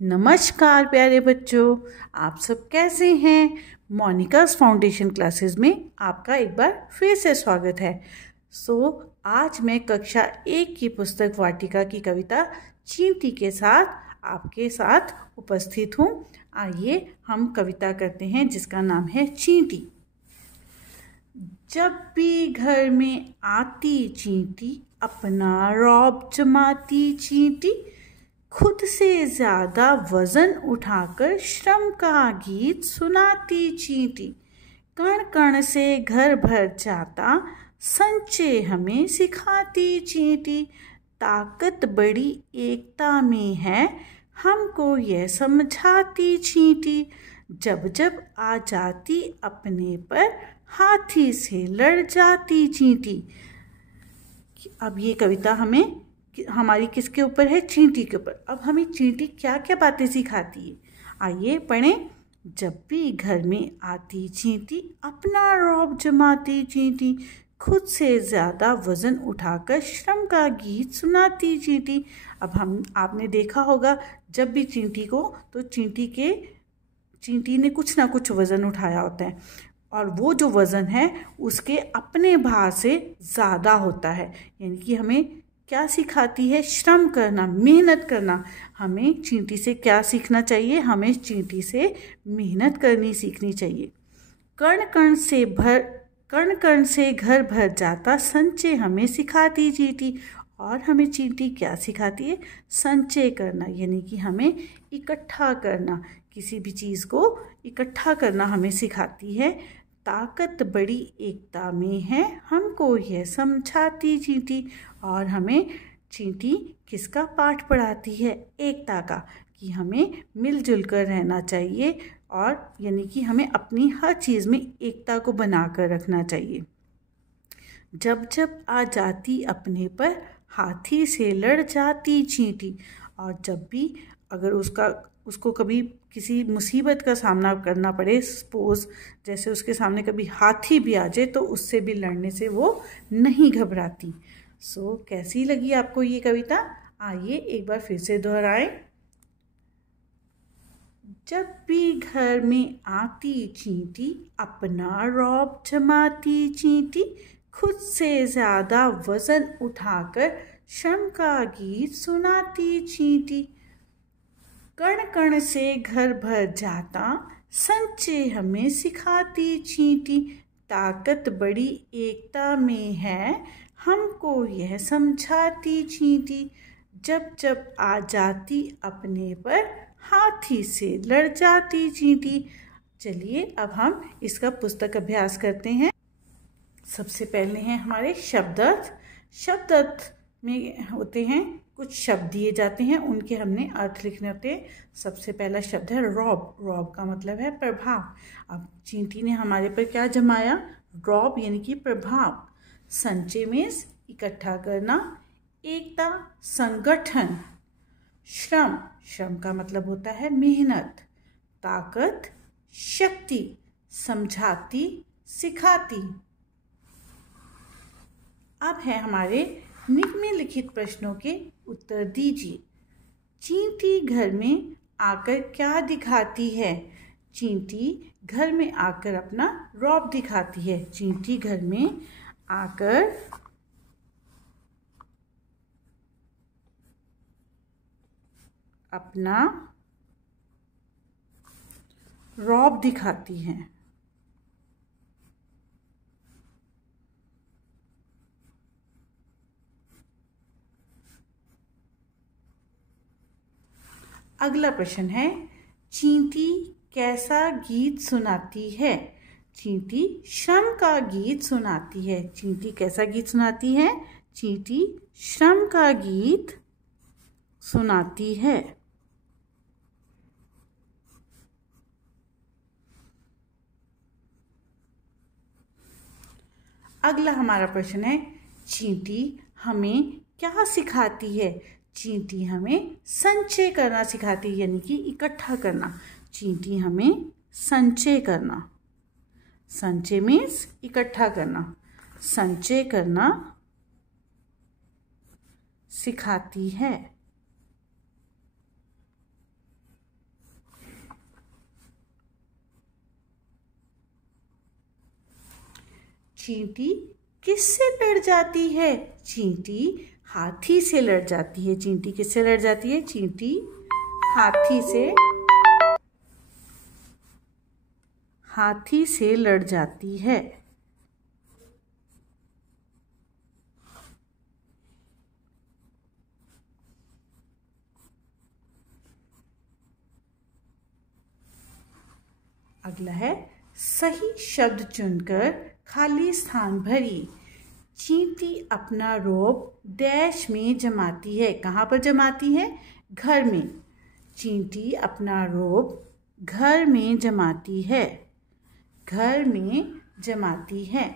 नमस्कार प्यारे बच्चों, आप सब कैसे हैं। मोनिकास फाउंडेशन क्लासेस में आपका एक बार फिर से स्वागत है। आज मैं कक्षा 1 की पुस्तक वाटिका की कविता चींटी के साथ आपके साथ उपस्थित हूँ। आइए हम कविता करते हैं जिसका नाम है चींटी। जब भी घर में आती चींटी, अपना रौब जमाती चींटी, खुद से ज्यादा वजन उठाकर श्रम का गीत सुनाती चींटी, कण कण से घर भर जाता संचय हमें सिखाती चींटी, ताकत बड़ी एकता में है हमको यह समझाती चींटी, जब जब आ जाती अपने पर हाथी से लड़ जाती चींटी। अब ये कविता हमारी किसके ऊपर है? चींटी के ऊपर। अब हमें चींटी क्या क्या बातें सिखाती है, आइए पढ़ें। जब भी घर में आती चींटी, अपना रौब जमाती चींटी, खुद से ज्यादा वजन उठाकर श्रम का गीत सुनाती चींटी। अब आपने देखा होगा जब भी चींटी को, तो चींटी ने कुछ ना कुछ वजन उठाया होता है और वो जो वजन है उसके अपने भार से ज़्यादा होता है। यानी कि हमें क्या सिखाती है? श्रम करना, मेहनत करना। हमें चींटी से क्या सीखना चाहिए? हमें चींटी से मेहनत करनी सीखनी चाहिए। कण कण से घर भर जाता संचय हमें सिखाती चींटी। और हमें चींटी क्या सिखाती है? संचय करना, यानी कि हमें इकट्ठा करना, किसी भी चीज़ को इकट्ठा करना हमें सिखाती है। ताकत बड़ी एकता में है हमको यह समझाती चींटी। और हमें चींटी किसका पाठ पढ़ाती है? एकता का, कि हमें मिलजुल कर रहना चाहिए और यानी कि हमें अपनी हर चीज़ में एकता को बना कर रखना चाहिए। जब जब आ जाती अपने पर हाथी से लड़ जाती चींटी। और जब भी अगर उसको कभी किसी मुसीबत का सामना करना पड़े, सपोज जैसे उसके सामने कभी हाथी भी आ जाए, तो उससे भी लड़ने से वो नहीं घबराती। कैसी लगी आपको ये कविता? आइए एक बार फिर से दोहराएं। जब भी घर में आती चींटी, अपना रौब जमाती चींटी, खुद से ज्यादा वजन उठाकर श्रम का गीत सुनाती चींटी, कण कण से घर भर जाता संचय हमें सिखाती चींटी, ताकत बड़ी एकता में है हमको यह समझाती चींटी, जब जब आ जाती अपने पर हाथी से लड़ जाती चींटी। चलिए अब हम इसका पुस्तक अभ्यास करते हैं। सबसे पहले हैं हमारे शब्दार्थ। शब्दार्थ में होते हैं कुछ शब्द दिए जाते हैं, उनके हमने अर्थ लिखने होते हैं। सबसे पहला शब्द है रौब। रौब का मतलब है प्रभाव। अब चींटी ने हमारे पर क्या जमाया? रौब, यानी कि प्रभाव। संचय मीन्स इकट्ठा करना। एकता, संगठन। श्रम, श्रम का मतलब होता है मेहनत। ताकत, शक्ति, समझाती, सिखाती। अब है हमारे निम्नलिखित प्रश्नों के उत्तर दीजिए। चींटी घर में आकर क्या दिखाती है? चींटी घर में आकर अपना रौब दिखाती है। चींटी घर में आकर अपना रौब दिखाती है। अगला प्रश्न है, चींटी कैसा गीत सुनाती है? चींटी श्रम का गीत सुनाती है। चींटी कैसा गीत सुनाती है? चींटी श्रम का गीत सुनाती है। अगला हमारा प्रश्न है, चींटी हमें क्या सिखाती है? चींटी हमें संचय करना सिखाती है, यानी कि इकट्ठा करना। चींटी हमें संचय करना। संचय मीन्स इकट्ठा करना। संचय करना सिखाती है। चींटी किससे लड़ जाती है? चींटी हाथी से लड़ जाती है। चींटी किससे लड़ जाती है? चींटी हाथी से लड़ जाती है। अगला है सही शब्द चुनकर खाली स्थान भरी। चींटी अपना रोब डैश में जमाती है। कहाँ पर जमाती है? घर में। चींटी अपना रोब घर में जमाती है। घर में जमाती है।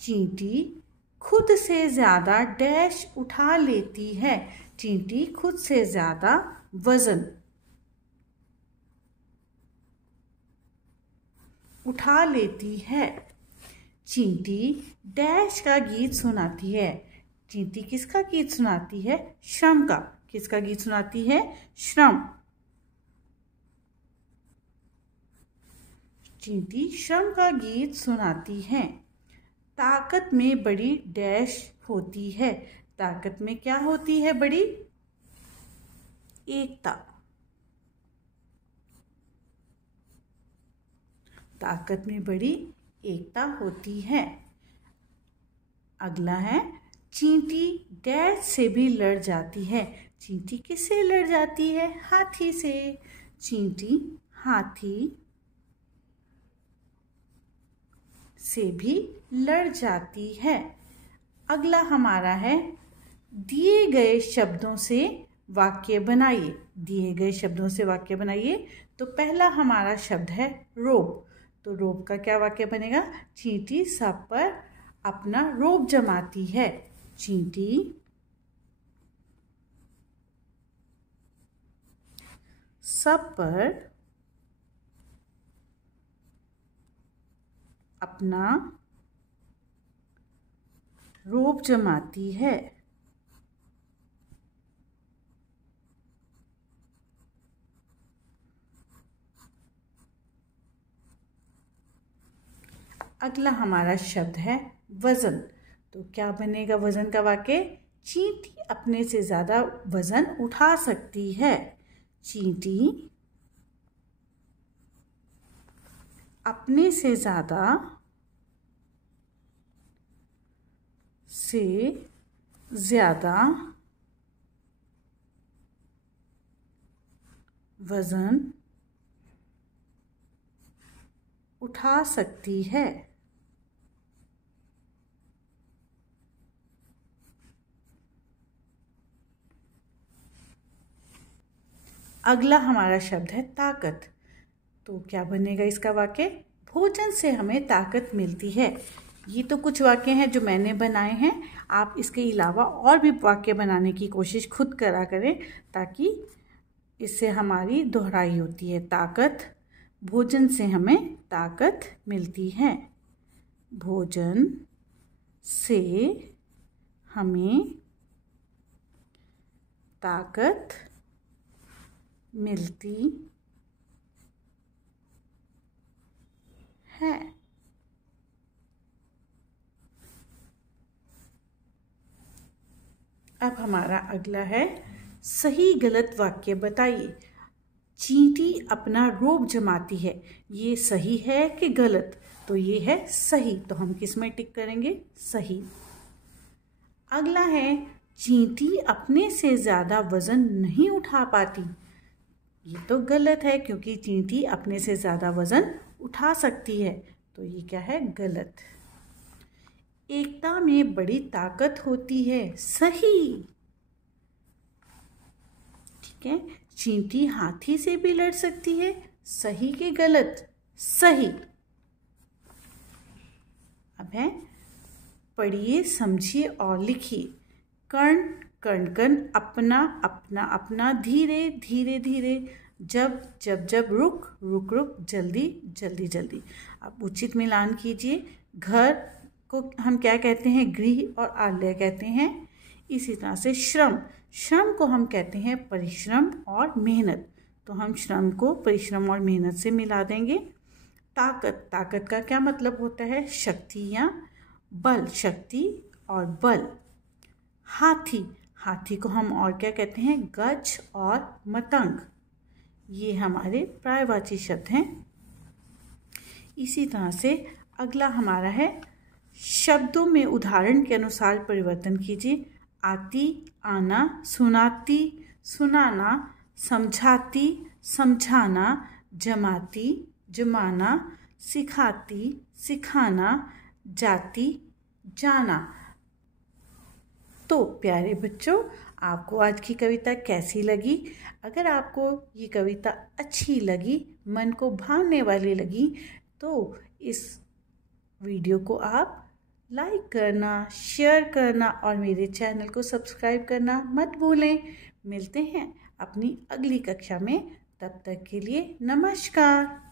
चींटी खुद से ज़्यादा डैश उठा लेती है। चींटी खुद से ज़्यादा वजन उठा लेती है। चींटी डैश का गीत सुनाती है। चींटी किसका गीत सुनाती है? श्रम का। किसका गीत सुनाती है? श्रम। चींटी श्रम का गीत सुनाती है। ताकत में बड़ी डैश होती है। ताकत में क्या होती है? बड़ी एकता। ताकत में बड़ी एकता होती है। अगला है चींटी डैश से भी लड़ जाती है। चींटी किससे लड़ जाती है? हाथी से। चींटी हाथी से भी लड़ जाती है। अगला हमारा है दिए गए शब्दों से वाक्य बनाइए। दिए गए शब्दों से वाक्य बनाइए। तो पहला हमारा शब्द है रोब। तो रोब का क्या वाक्य बनेगा? चींटी सब पर अपना रोब जमाती है। चींटी सब पर अपना रोब जमाती है। अगला हमारा शब्द है वजन। तो क्या बनेगा वजन का वाक्य? चींटी अपने से ज़्यादा वजन उठा सकती है। चींटी अपने से ज़्यादा वजन उठा सकती है। अगला हमारा शब्द है ताकत। तो क्या बनेगा इसका वाक्य? भोजन से हमें ताकत मिलती है। ये तो कुछ वाक्य हैं जो मैंने बनाए हैं। आप इसके अलावा और भी वाक्य बनाने की कोशिश खुद करा करें ताकि इससे हमारी दोहराई होती है। ताकत, भोजन से हमें ताकत मिलती है। भोजन से हमें ताकत मिलती है। अब हमारा अगला है सही गलत वाक्य बताइए। चींटी अपना रोब जमाती है। ये सही है कि गलत? तो ये है सही। तो हम किस में टिक करेंगे? सही। अगला है चींटी अपने से ज़्यादा वजन नहीं उठा पाती। ये तो गलत है क्योंकि चींटी अपने से ज़्यादा वजन उठा सकती है। तो ये क्या है? गलत। एकता में बड़ी ताकत होती है। सही। ठीक है। चींटी हाथी से भी लड़ सकती है। सही कि गलत? सही। अब है पढ़िए, समझिए और लिखिए। कण कण कण, अपना अपना अपना, धीरे धीरे धीरे, जब जब जब, रुक रुक रुक, जल्दी जल्दी जल्दी। अब उचित मिलान कीजिए। घर को हम क्या कहते हैं? गृह और आलय कहते हैं। इसी तरह से श्रम, श्रम को हम कहते हैं परिश्रम और मेहनत। तो हम श्रम को परिश्रम और मेहनत से मिला देंगे। ताकत, ताकत का क्या मतलब होता है? शक्ति या बल शक्ति और बल। हाथी, हाथी को हम और क्या कहते हैं? गज और मतंग। ये हमारे पर्यायवाची शब्द हैं। इसी तरह से अगला हमारा है शब्दों में उदाहरण के अनुसार परिवर्तन कीजिए। आती, आना, सुनाती, सुनाना, समझाती, समझाना, जमाती, जमाना, सिखाती, सिखाना, जाती, जाना। तो प्यारे बच्चों, आपको आज की कविता कैसी लगी? अगर आपको ये कविता अच्छी लगी, मन को भाने वाली लगी, तो इस वीडियो को आप लाइक करना, शेयर करना और मेरे चैनल को सब्सक्राइब करना मत भूलें। मिलते हैं अपनी अगली कक्षा में। तब तक के लिए नमस्कार।